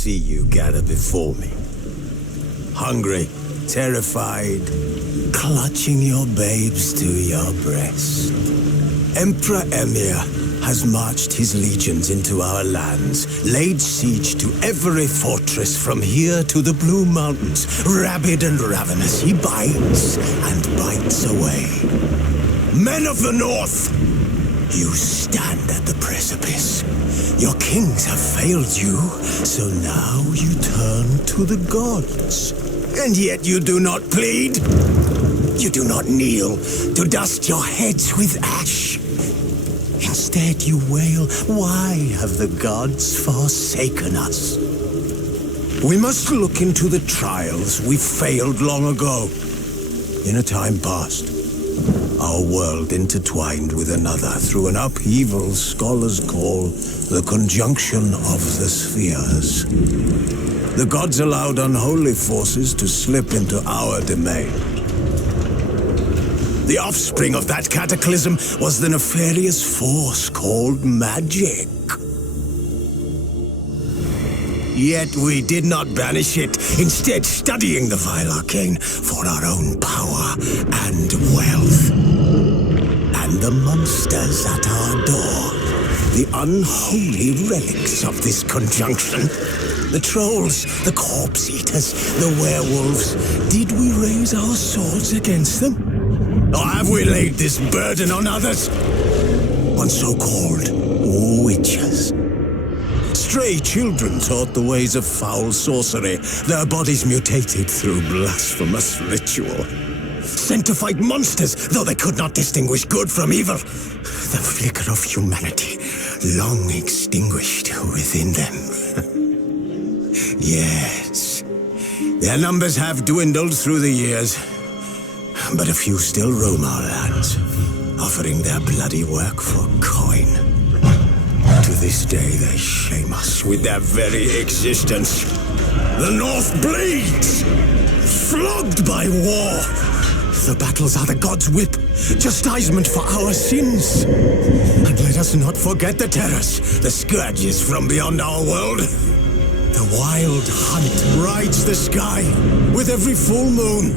see you gather before me. Hungry, terrified, clutching your babes to your breast. Emperor Emir has marched his legions into our lands, laid siege to every fortress from here to the Blue Mountains. Rabid and ravenous, he bites and bites away. Men of the North, you stand at the precipice. Your kings have failed you, so now you turn to the gods. And yet you do not plead. You do not kneel to dust your heads with ash. Instead you wail, why have the gods forsaken us? We must look into the trials we failed long ago. In a time past, our world intertwined with another through an upheaval scholars call the conjunction of the spheres. The gods allowed unholy forces to slip into our domain. The offspring of that cataclysm was the nefarious force called magic. Yet we did not banish it, instead studying the vile arcane for our own power and wealth. And the monsters at our door, the unholy relics of this conjunction. The trolls, the corpse-eaters, the werewolves. Did we raise our swords against them? Or have we laid this burden on others? On so-called witches. Stray children taught the ways of foul sorcery, their bodies mutated through blasphemous ritual. Sent to fight monsters, though they could not distinguish good from evil. The flicker of humanity, long extinguished within them. Yes, their numbers have dwindled through the years, but a few still roam our lands, offering their bloody work for coin. To this day, they shame us with their very existence. The North bleeds, flogged by war. The battles are the gods' whip, chastisement for our sins. And let us not forget the terrors, the scourges from beyond our world. The wild hunt rides the sky with every full moon.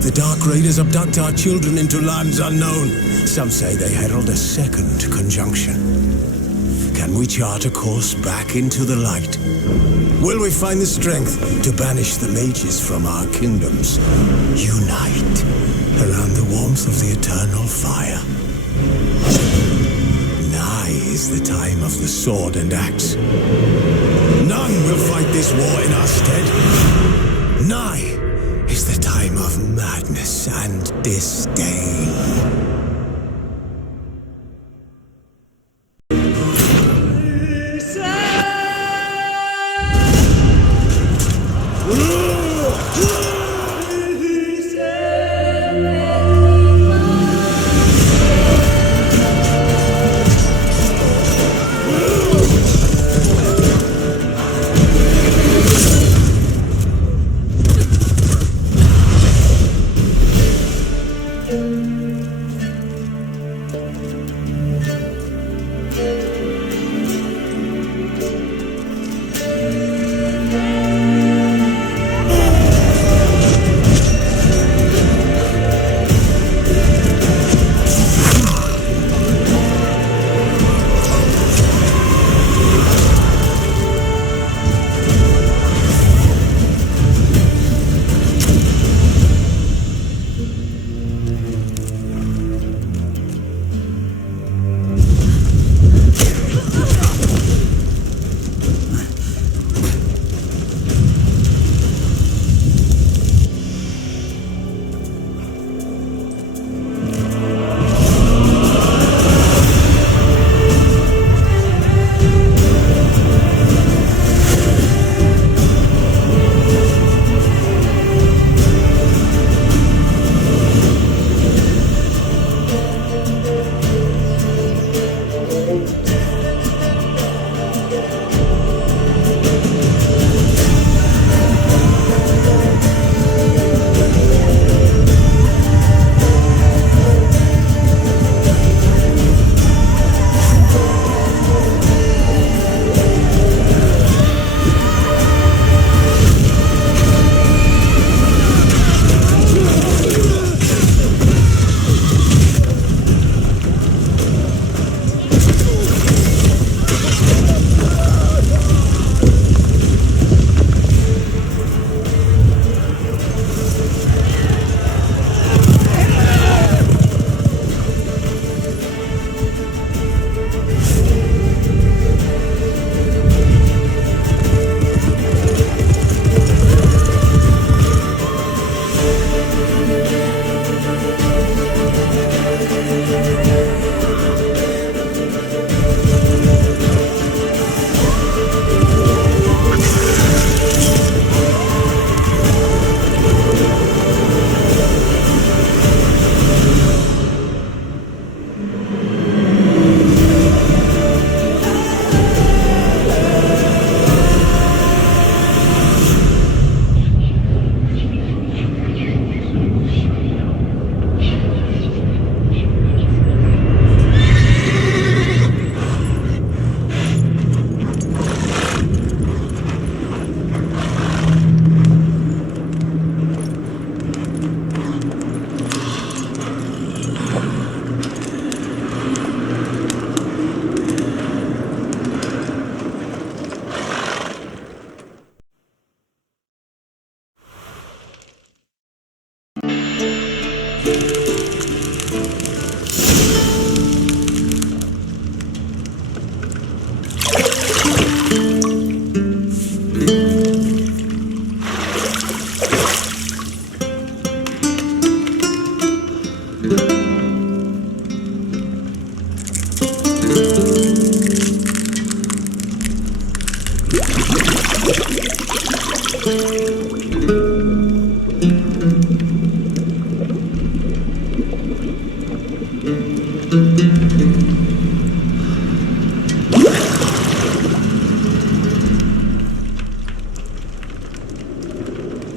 The Dark Raiders abduct our children into lands unknown. Some say they herald a second conjunction. Can we chart a course back into the light? Will we find the strength to banish the mages from our kingdoms? Unite around the warmth of the eternal fire. Nigh is the time of the sword and axe. None will fight this war in our stead. Nigh is the time of madness and disdain.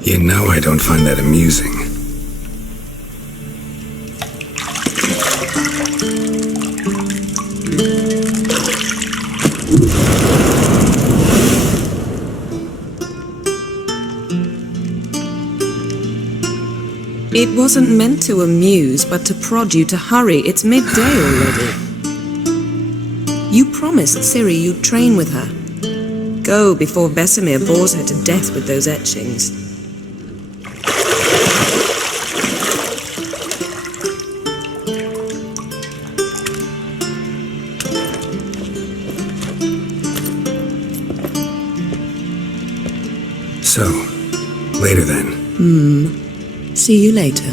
You know I don't find that amusing. It wasn't meant to amuse, but to prod you to hurry. It's midday already. You promised Ciri you'd train with her. Go before Vesemir bores her to death with those etchings. So, later then. See you later.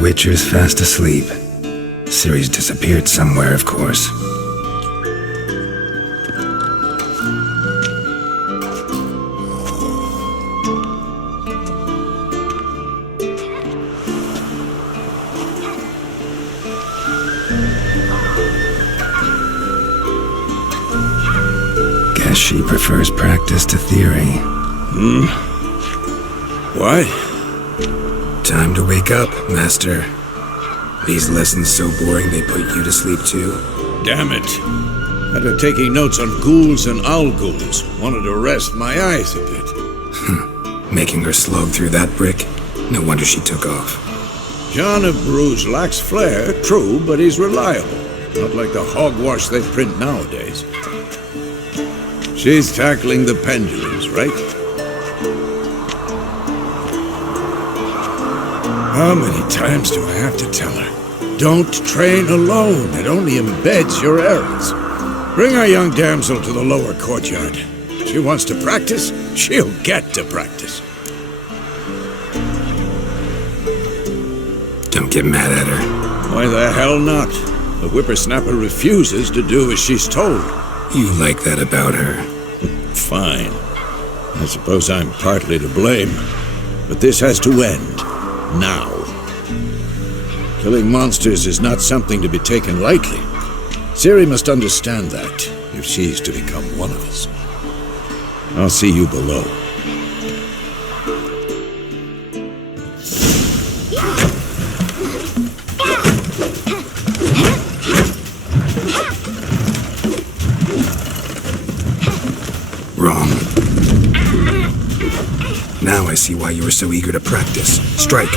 Witcher's fast asleep. Ciri's disappeared somewhere, of course. Guess she prefers practice to theory. What? Time to wake up, Master. These lessons so boring they put you to sleep too? Damn it. After taking notes on ghouls and owl ghouls, wanted to rest my eyes a bit. Making her slog through that brick? No wonder she took off. John of Bruges lacks flair, true, but he's reliable. Not like the hogwash they print nowadays. She's tackling the pendulums, right? How many times do I have to tell her? Don't train alone. It only embeds your errors. Bring our young damsel to the lower courtyard. She wants to practice, she'll get to practice. Don't get mad at her. Why the hell not? The whippersnapper refuses to do as she's told. You like that about her? Fine. I suppose I'm partly to blame. But this has to end. Now. Killing monsters is not something to be taken lightly. Ciri must understand that, if she's to become one of us. I'll see you below. Wrong. Now I see why you were so eager to practice. Strike.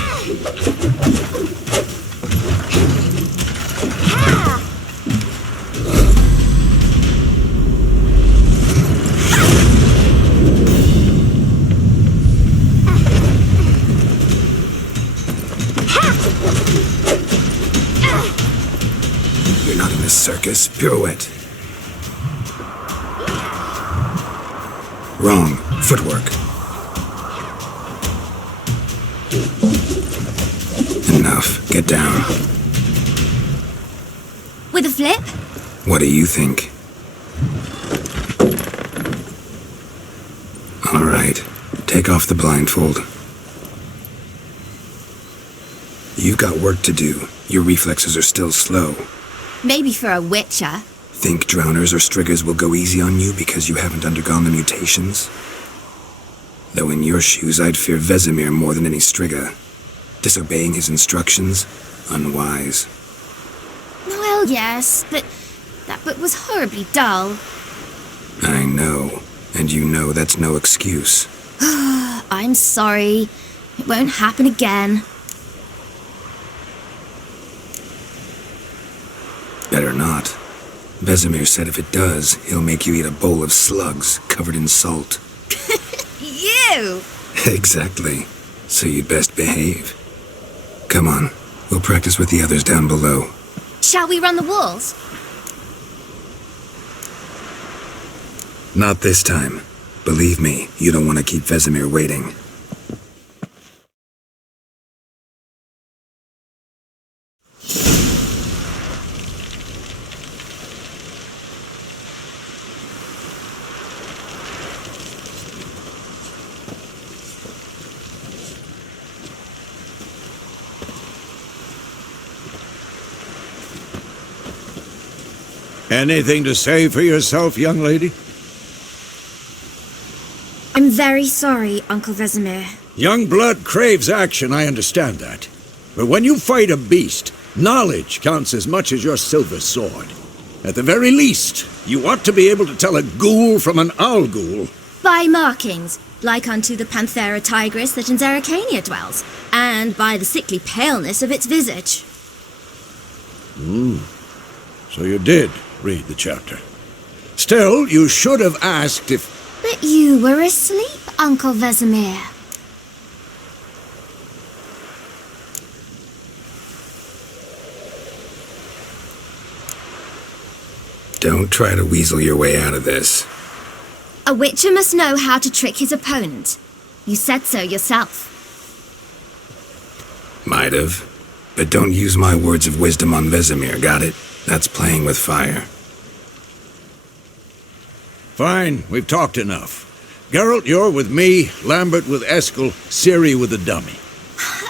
You're not in a circus. Pirouette. Wrong. Footwork. Enough. Get down. With a flip? What do you think? All right. Take Take off the blindfold. You've got work to do. Your reflexes are still slow. Maybe for a witcher. Think drowners or striggers will go easy on you because you haven't undergone the mutations? Though in your shoes, I'd fear Vesemir more than any strigger. Disobeying his instructions? Unwise. Well, yes, but that book was horribly dull. I know. And you know that's no excuse. I'm sorry. It won't happen again. Better not. Vesemir said if it does, he'll make you eat a bowl of slugs covered in salt. You! Exactly. So you'd best behave. Come on, we'll practice with the others down below. Shall we run the walls? Not this time. Believe me, you don't want to keep Vesemir waiting. Anything to say for yourself, young lady? I'm very sorry, Uncle Vesemir. Young blood craves action, I understand that. But when you fight a beast, knowledge counts as much as your silver sword. At the very least, you ought to be able to tell a ghoul from an owl ghoul. By markings, like unto the Panthera tigris that in Zerrikania dwells, and by the sickly paleness of its visage. So you did read the chapter. Still, you should have asked if... But you were asleep, Uncle Vesemir. Don't try to weasel your way out of this. A witcher must know how to trick his opponent. You said so yourself. Might have. But don't use my words of wisdom on Vesemir, got it? That's playing with fire. Fine, we've talked enough. Geralt, you're with me, Lambert with Eskel, Ciri with the dummy.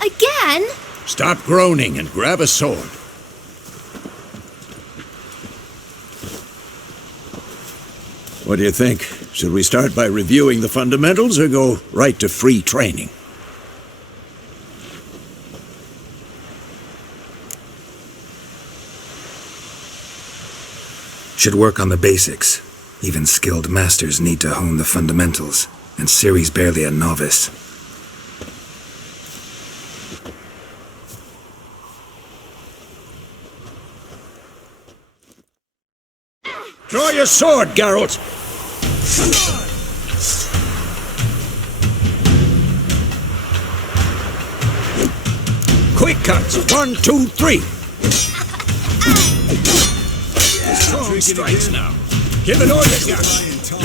Again? Stop groaning and grab a sword. What do you think? Should we start by reviewing the fundamentals or go right to free training? Should work on the basics. Even skilled masters need to hone the fundamentals, and Ciri's barely a novice. Draw your sword, Geralt! Quick cuts! 1, 2, 3! Strong strikes now. Give it all you got.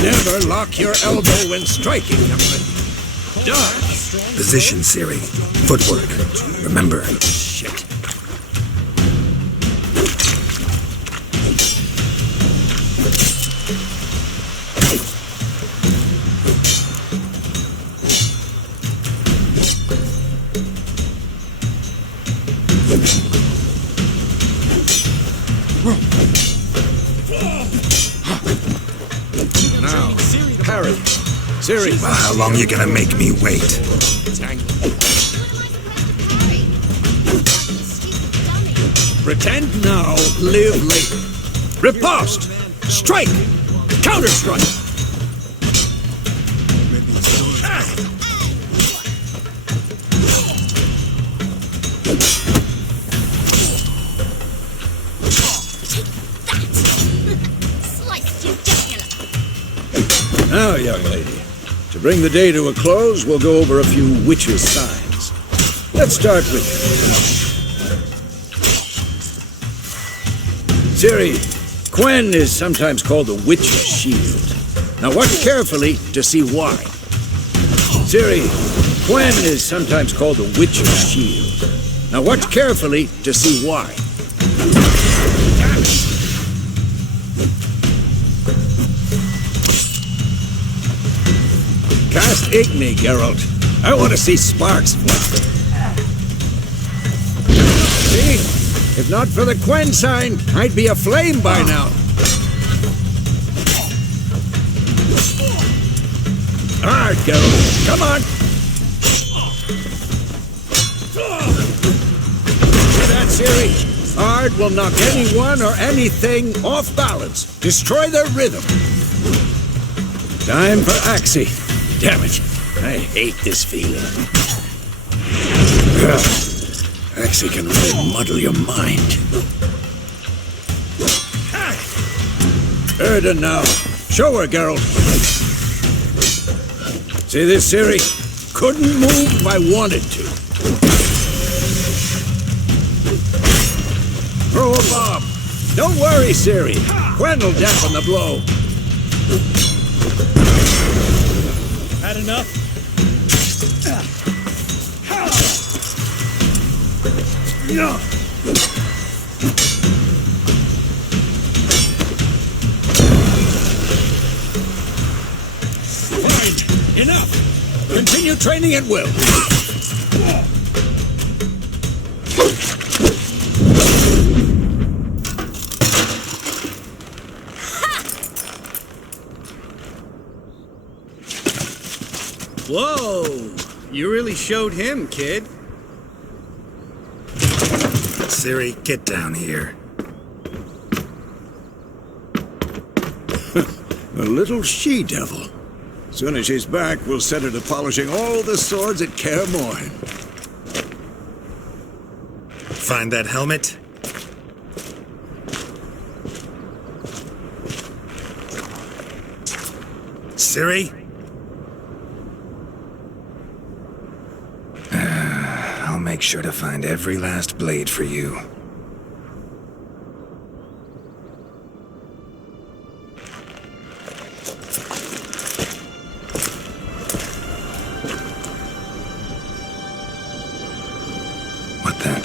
Never lock your elbow when striking, young lady. Dodge! Position, Ciri. Footwork. Remember. Shit. Now, parry. Ciri. Well, how long you gonna make me wait? Pretend now, live later. Riposte! Strike! Counter-strike! Now, young lady, to bring the day to a close, we'll go over a few witches' signs. Let's start with Ciri. Quen is sometimes called the Witch's Shield. Now watch carefully to see why. Ciri, Quen is sometimes called the Witch's Shield. Now watch carefully to see why. Cast Igni, Geralt. I want to see sparks fly. See? If not for the Quen sign, I'd be aflame by now. All right, Geralt. Come on. See that, Ciri? Ard will knock anyone or anything off balance. Destroy their rhythm. Time for Axii. Damn it. I hate this feeling. Axii can really muddle your mind. Erda now. Show her, Geralt. See this, Ciri? Couldn't move if I wanted to. Throw a bomb. Don't worry, Ciri. Quen will dampen the blow. Had enough? Fine. Enough. Continue training at will. Whoa! You really showed him, kid. Ciri, get down here. A little she-devil. Soon as she's back, we'll set her to polishing all the swords at Kaer Morhen. Find that helmet? Ciri? I'll make sure to find every last blade for you. What then?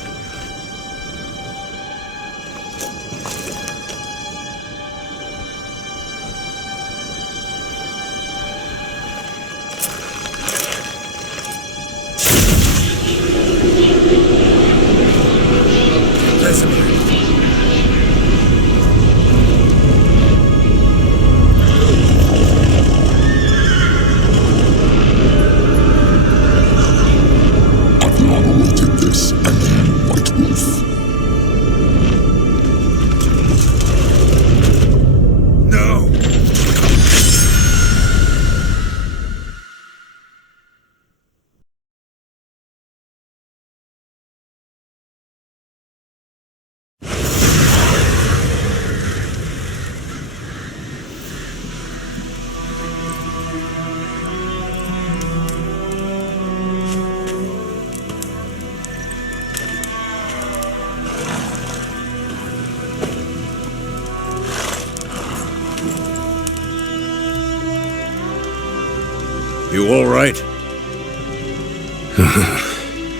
You all right?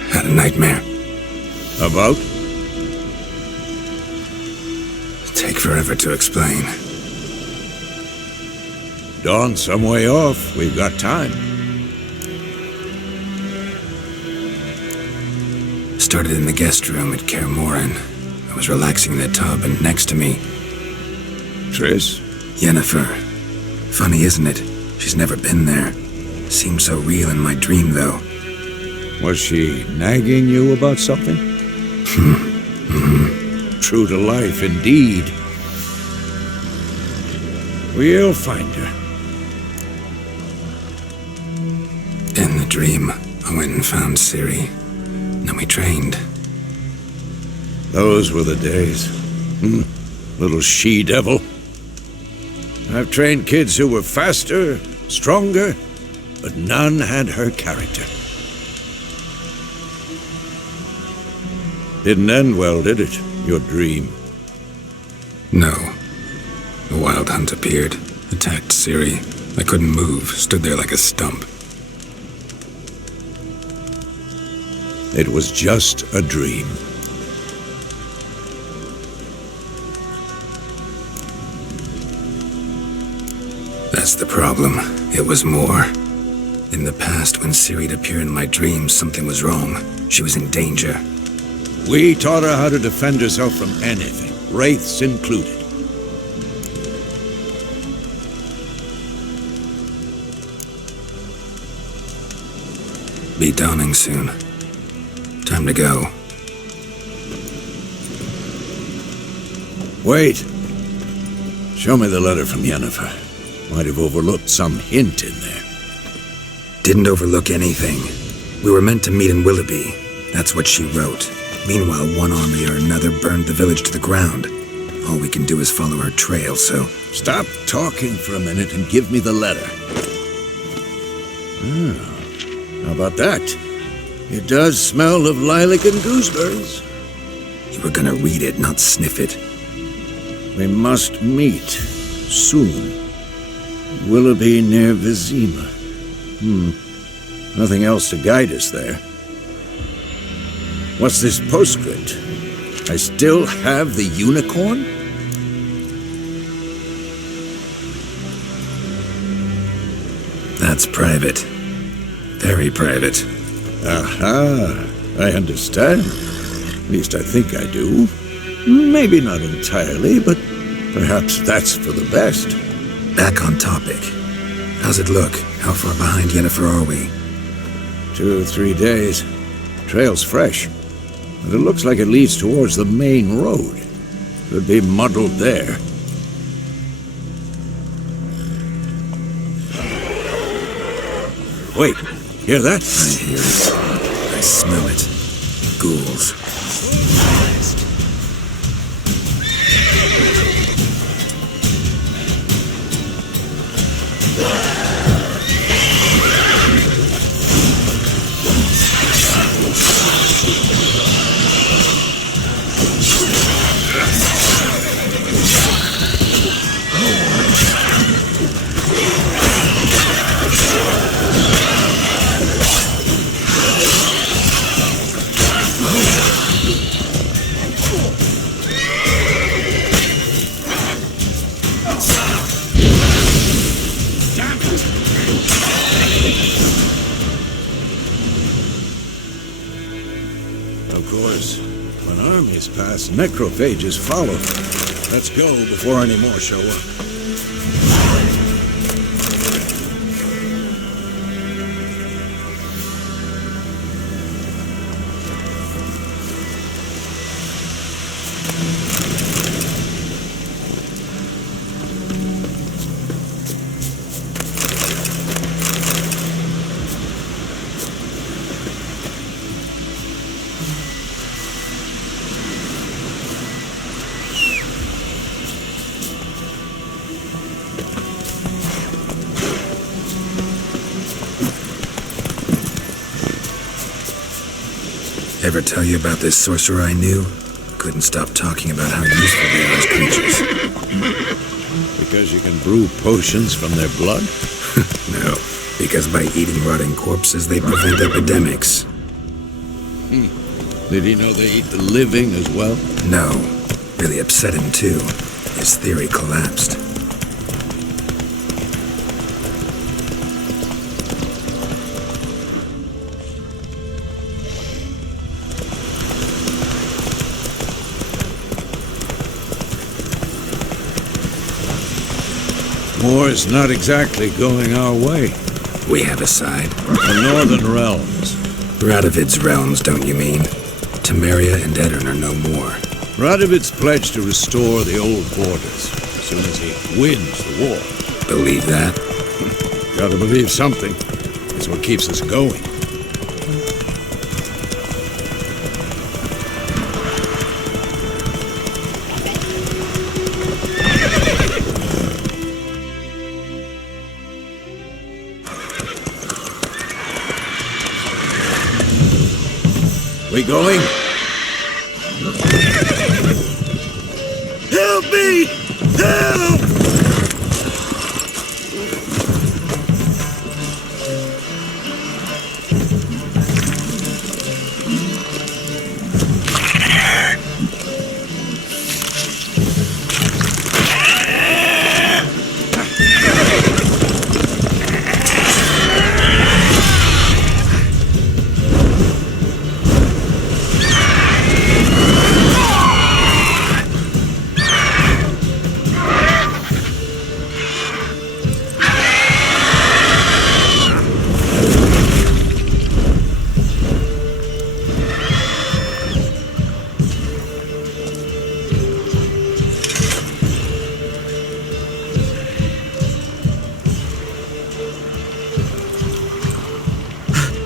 Had a nightmare. About? Take forever to explain. Dawn's some way off. We've got time. Started in the guest room at Kaer Morhen. I was relaxing in the tub, and next to me, Triss? Yennefer. Funny, isn't it? She's never been there. Seemed so real in my dream, though. Was she nagging you about something? True to life, indeed. We'll find her. In the dream, I went and found Ciri. Then we trained. Those were the days. Little she-devil. I've trained kids who were faster, stronger, but none had her character. Didn't end well, did it? Your dream? No. The Wild Hunt appeared, attacked Ciri. I couldn't move, stood there like a stump. It was just a dream. That's the problem. It was more. In the past, when Ciri'd appear in my dreams, something was wrong. She was in danger. We taught her how to defend herself from anything, wraiths included. Be dawning soon. Time to go. Wait. Show me the letter from Yennefer. Might have overlooked some hint in there. Didn't overlook anything. We were meant to meet in Willoughby. That's what she wrote. Meanwhile, one army or another burned the village to the ground. All we can do is follow her trail, so... Stop talking for a minute and give me the letter. How about that? It does smell of lilac and gooseberries. You were gonna read it, not sniff it. We must meet. Soon. Willoughby near Vizima. Nothing else to guide us there. What's this postscript? I still have the unicorn? That's private. Very private. Aha, I understand. At least I think I do. Maybe not entirely, but perhaps that's for the best. Back on topic. How's it look? How far behind Yennefer are we? 2 or 3 days. Trail's fresh, but it looks like it leads towards the main road. Could be muddled there. Wait, hear that? I hear it. I smell it. Ghouls. Of course, when armies pass, necrophages follow. Let's go before any more show up. Ever tell you about this sorcerer I knew? Couldn't stop talking about how useful they are as creatures. Because you can brew potions from their blood? No, because by eating rotting corpses, they prevent epidemics. Did he know they eat the living as well? No, really upset him too. His theory collapsed. War's not exactly going our way. We have a side. The Northern Realms. Radovid's realms, don't you mean? Temeria and Edirn are no more. Radovid's pledged to restore the old borders as soon as he wins the war. Believe that? Gotta believe something. It's what keeps us going. We going? Help me! Help!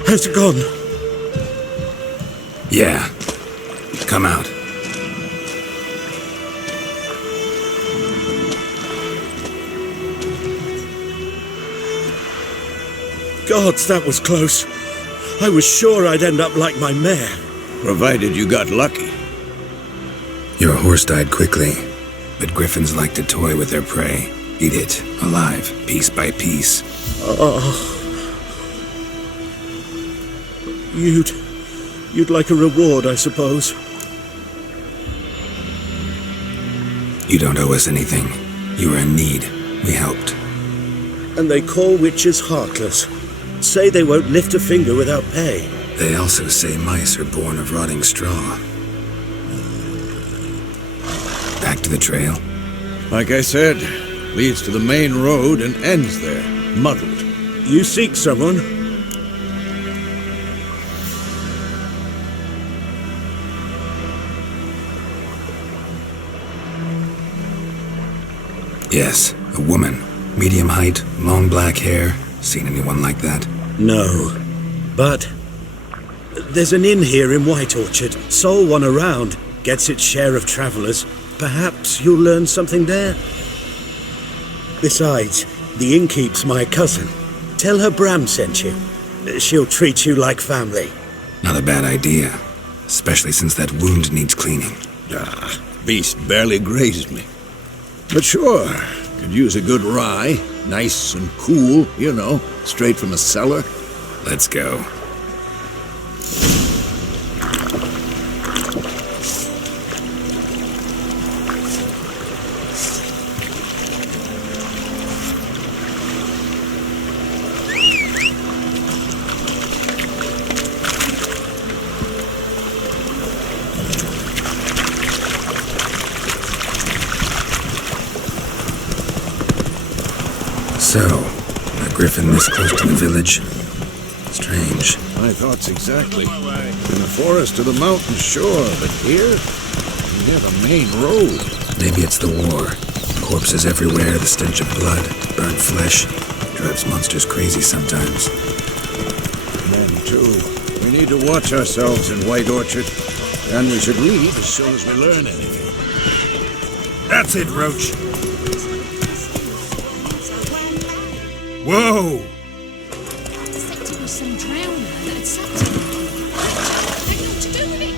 Has it gone? Yeah. Come out. Gods, that was close. I was sure I'd end up like my mare. Provided you got lucky. Your horse died quickly, but griffins like to toy with their prey. Eat it, alive, piece by piece. You'd like a reward, I suppose. You don't owe us anything. You were in need. We helped. And they call witches heartless. Say they won't lift a finger without pay. They also say mice are born of rotting straw. Back to the trail. Like I said, leads to the main road and ends there, muddled. You seek someone? Yes, a woman. Medium height, long black hair. Seen anyone like that? No. But there's an inn here in White Orchard. Sole one around. Gets its share of travelers. Perhaps you'll learn something there. Besides, the innkeep's my cousin. Tell her Bram sent you. She'll treat you like family. Not a bad idea. Especially since that wound needs cleaning. Beast barely grazed me. But sure, could use a good rye. Nice and cool, you know, straight from a cellar. Let's go. So, a griffin this close to the village? Strange. My thoughts exactly. In the forest to the mountain, sure, but here? Near the main road. Maybe it's the war. Corpses everywhere, the stench of blood, burnt flesh. Drives monsters crazy sometimes. Men, too. We need to watch ourselves in White Orchard. And we should leave as soon as we learn anything. That's it, Roach. Whoa! Suspected it was some drowner that had sucked him. Nothing got to do with it.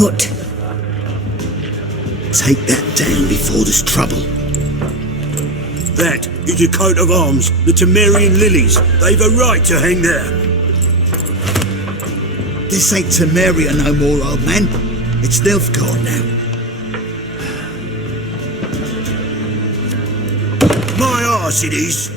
What? Take that down before there's trouble. That is a coat of arms, the Temerian lilies. They've a right to hang there. This ain't Temeria no more, old man. It's Nilfgaard now. My arse it is.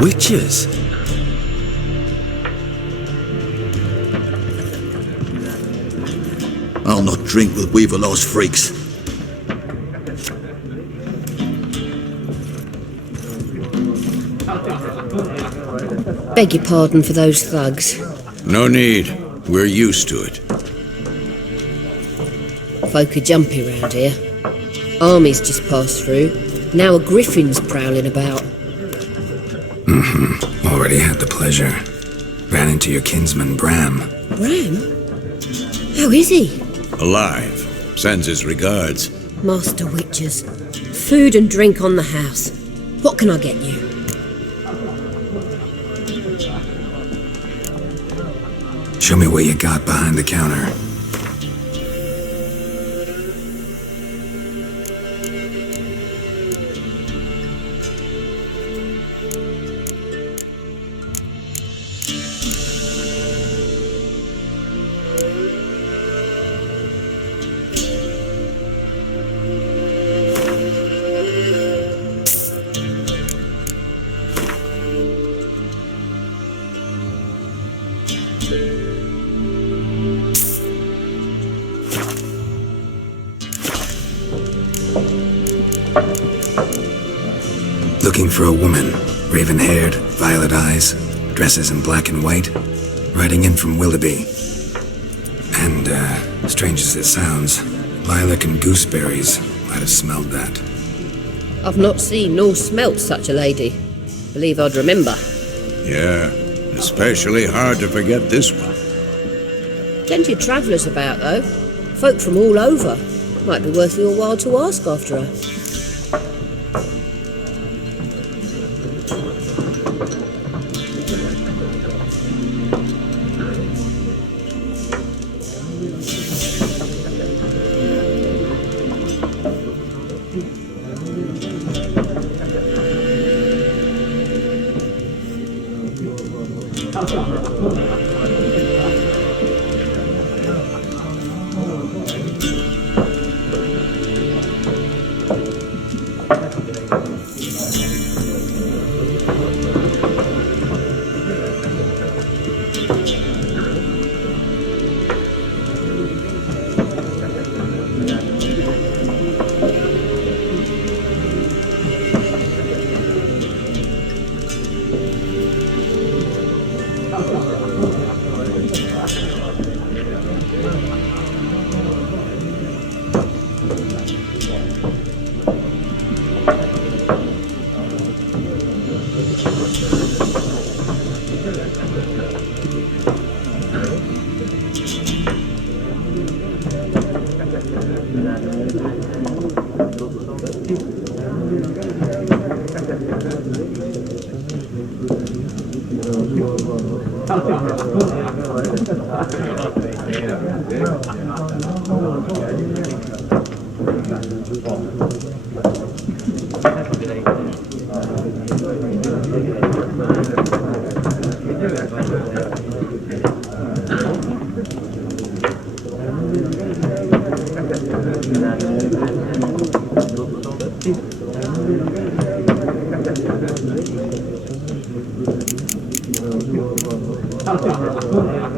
Witches? I'll not drink with Weaverlaw's freaks. Beg your pardon for those thugs. No need. We're used to it. Folk are jumpy round here. Armies just passed through. Now a griffin's prowling about. Already had the pleasure. Ran into your kinsman, Bram. Bram? How is he? Alive. Sends his regards. Master Witches. Food and drink on the house. What can I get you? Show me what you got behind the counter. Looking for a woman, raven-haired, violet eyes, dresses in black and white, riding in from Willoughby. And, strange as it sounds, lilac and gooseberries might have smelled that. I've not seen nor smelt such a lady. Believe I'd remember. Yeah, especially hard to forget this one. Plenty of travellers about, though. Folk from all over. Might be worth your while to ask after her.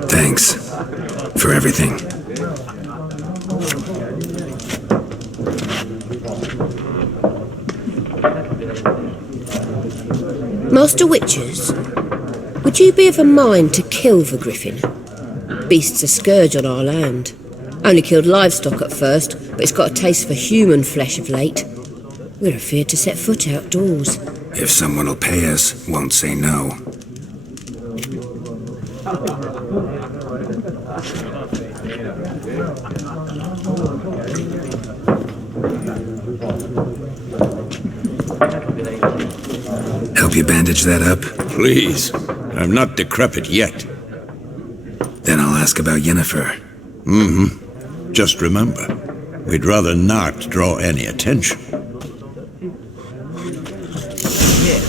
Thanks for everything. Master Witchers, would you be of a mind to kill the griffin? Beast's a scourge on our land. Only killed livestock at first, but it's got a taste for human flesh of late. We're afeard to set foot outdoors. If someone will pay us, won't say no. Help you bandage that up? Please, I'm not decrepit yet. Then I'll ask about Yennefer. Just remember, we'd rather not draw any attention. Yeah,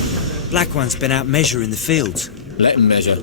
Black One's been out measuring the fields. Let him measure.